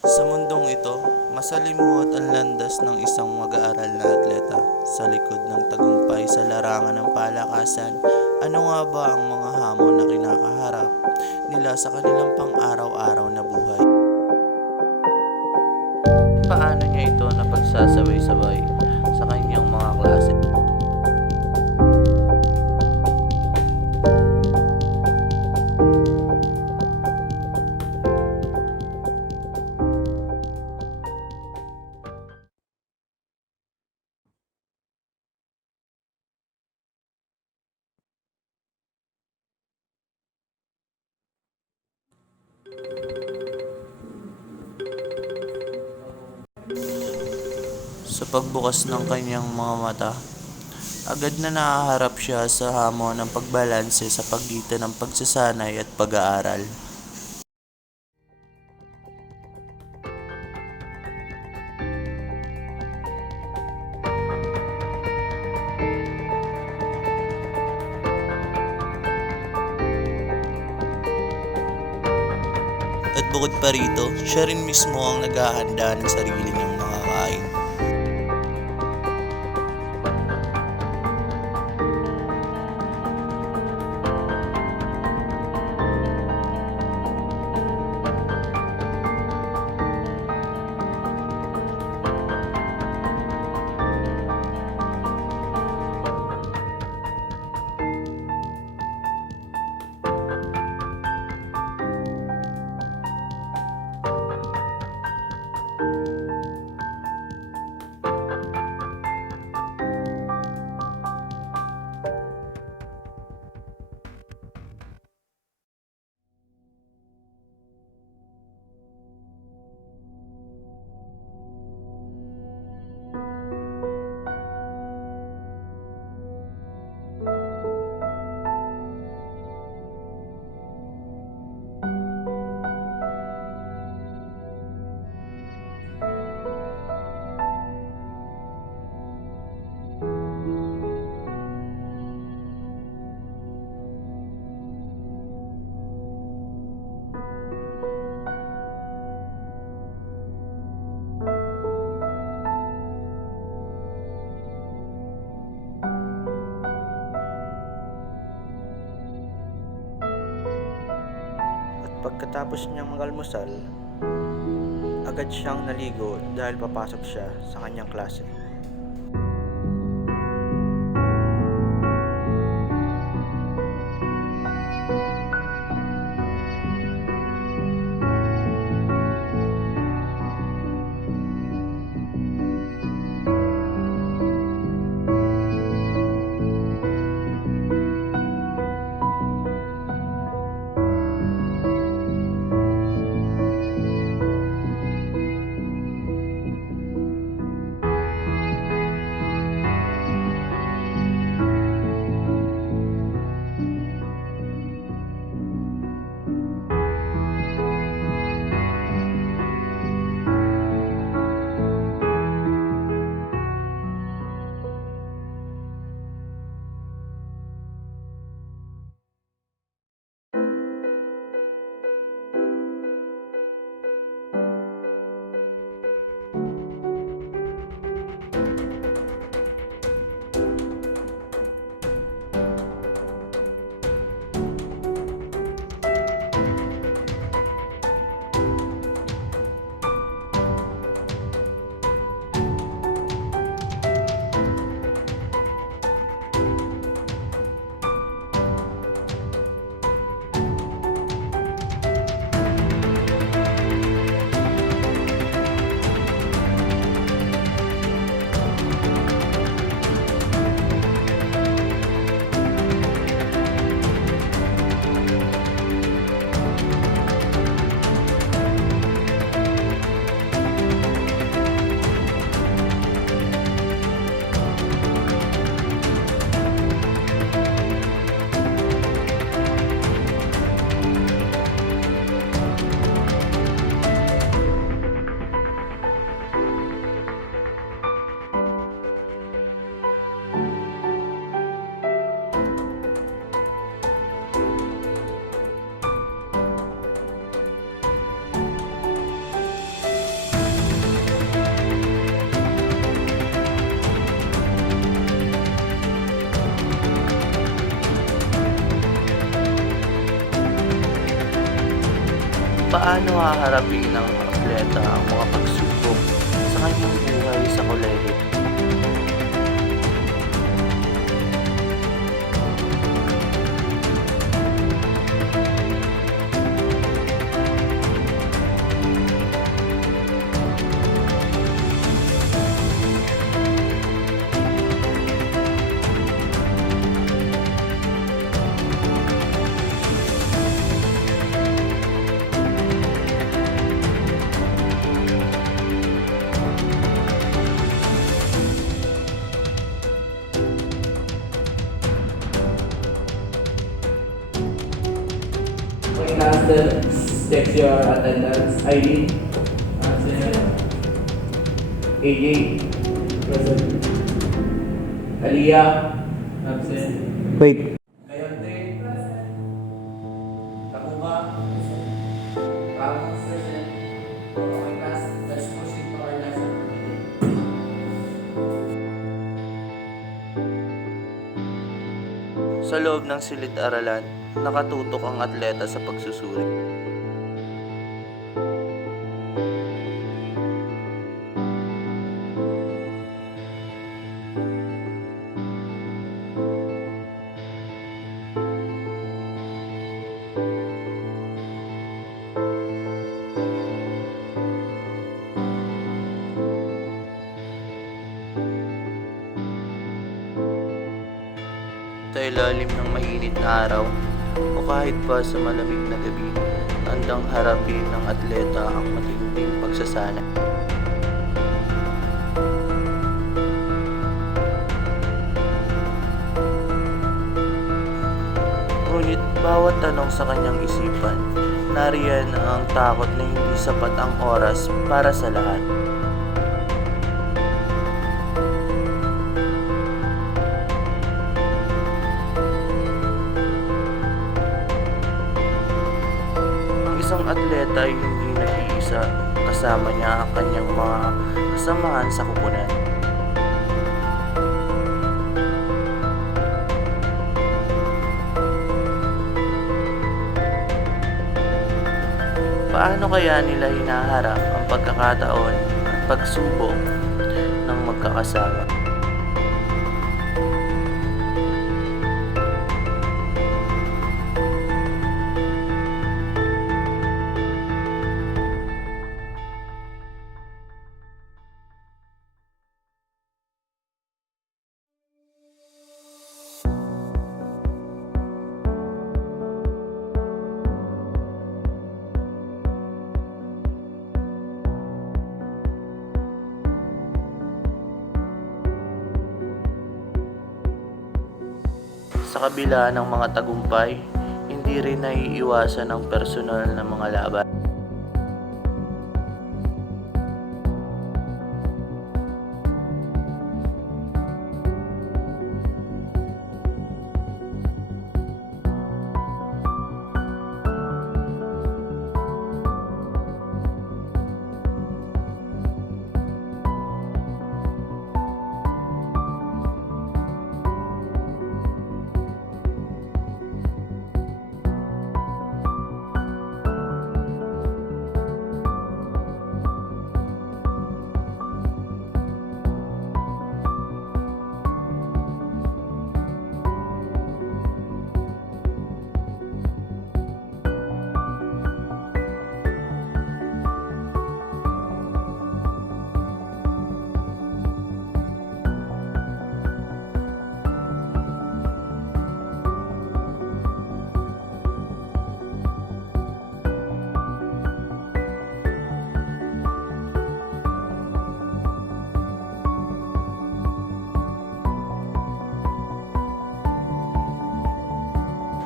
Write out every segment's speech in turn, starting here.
Sa mundong ito, masalimuot ang landas ng isang mag-aaral na atleta. Sa likod ng tagumpay sa larangan ng palakasan, ano nga ba ang mga hamon na kinakaharap nila sa kanilang pang-araw-araw na buhay? Paano niya ito napagsasabay-sabay sa kanyang mga klase? Sa pagbukas ng kanyang mga mata, agad na nahaharap siya sa hamon ng pagbalanse sa pagitan ng pagsasanay at pag-aaral. At bukod pa rito, siya rin mismo ang naghahanda ng sarili niyang makakain. At pagkatapos niyang mag-almusal, agad siyang naligo dahil papasok siya sa kanyang klase. Paano haharapin ng atleta ang mga pagsubok sa kanyang buhay sa kolehiyo? Okay, master, check your attendance. ID. Absent. AJ. Present. Aliyah. Absent. Wait. Kayonte. Present. Takuba. Present. Ramos. Present. Okay, class. Let's proceed to our lesson. Sa loob ng silid-aralan, nakatutok ang atleta sa pagsusuri. Sa ilalim ng mainit na araw o kahit pa sa malamig na gabi, handang harapin ng atleta ang matinding pagsasanay. Ngunit bawat tanong sa kanyang isipan, nariyan ang takot na hindi sapat ang oras para sa lahat. Isang atleta ay hindi nag-iisa, kasama niya ang kanyang mga kasamahan sa kupunan. Paano kaya nila hinaharap ang pagkakataon at pagsubok ng magkakasama? Sa kabila ng mga tagumpay, hindi rin naiiwasan ang personal na mga laban.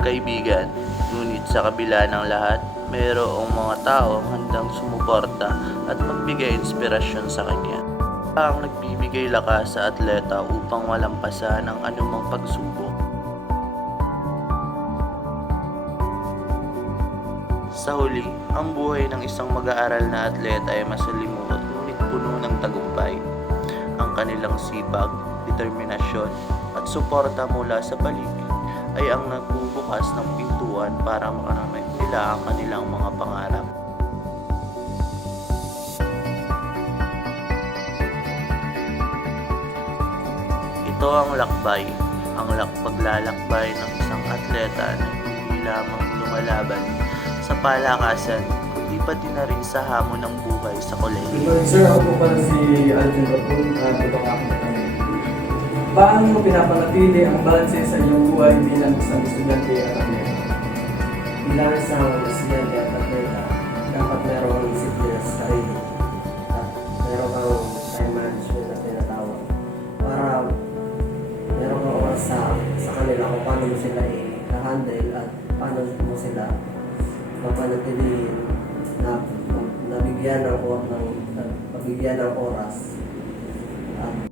Kaibigan, ngunit sa kabila ng lahat, mayroong mga taong handang sumuporta at magbigay inspirasyon sa kanya. Ang nagbibigay lakas sa atleta upang malampasan ang anumang pagsubok. Sa huli, ang buhay ng isang mag-aaral na atleta ay masalimuot ngunit puno ng tagumpay. Ang kanilang sipag, determinasyon at suporta mula sa paligid ay ang nagbubukas ng pintuan para makamit nila ang kanilang mga pangarap. Ito ang lakbay, ang paglalakbay ng isang atleta na hindi lamang lumalaban sa palakasan, kundi pati na rin sa hamon ng buhay sa kolehiyo. Good morning, sir. Ako po pala si Alvin Rapul, dito ka ako kami. Paano mo pinapanatili ang balanse sa iyong buhay bilang isang estudyante at atleta? Bilang isang estudyante at atleta, dapat merong discipline sa sarili at meron kang time management na tinatawag para meron kang oras sa kanila kung paano mo sila i-handle at paano mo sila mapanatilihin na nabigyan ng oras at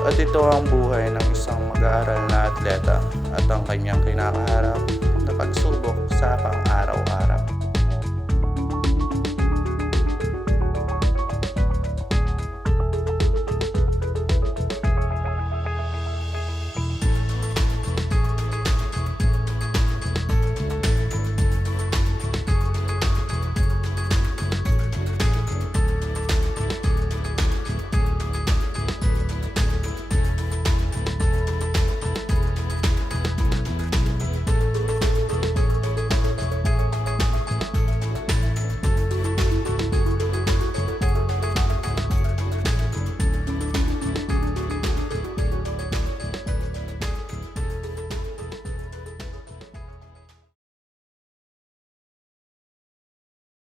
At ito ang buhay ng isang mag-aaral na atleta at ang kanyang kinakaharap na pagsubok sa pang-araw-araw.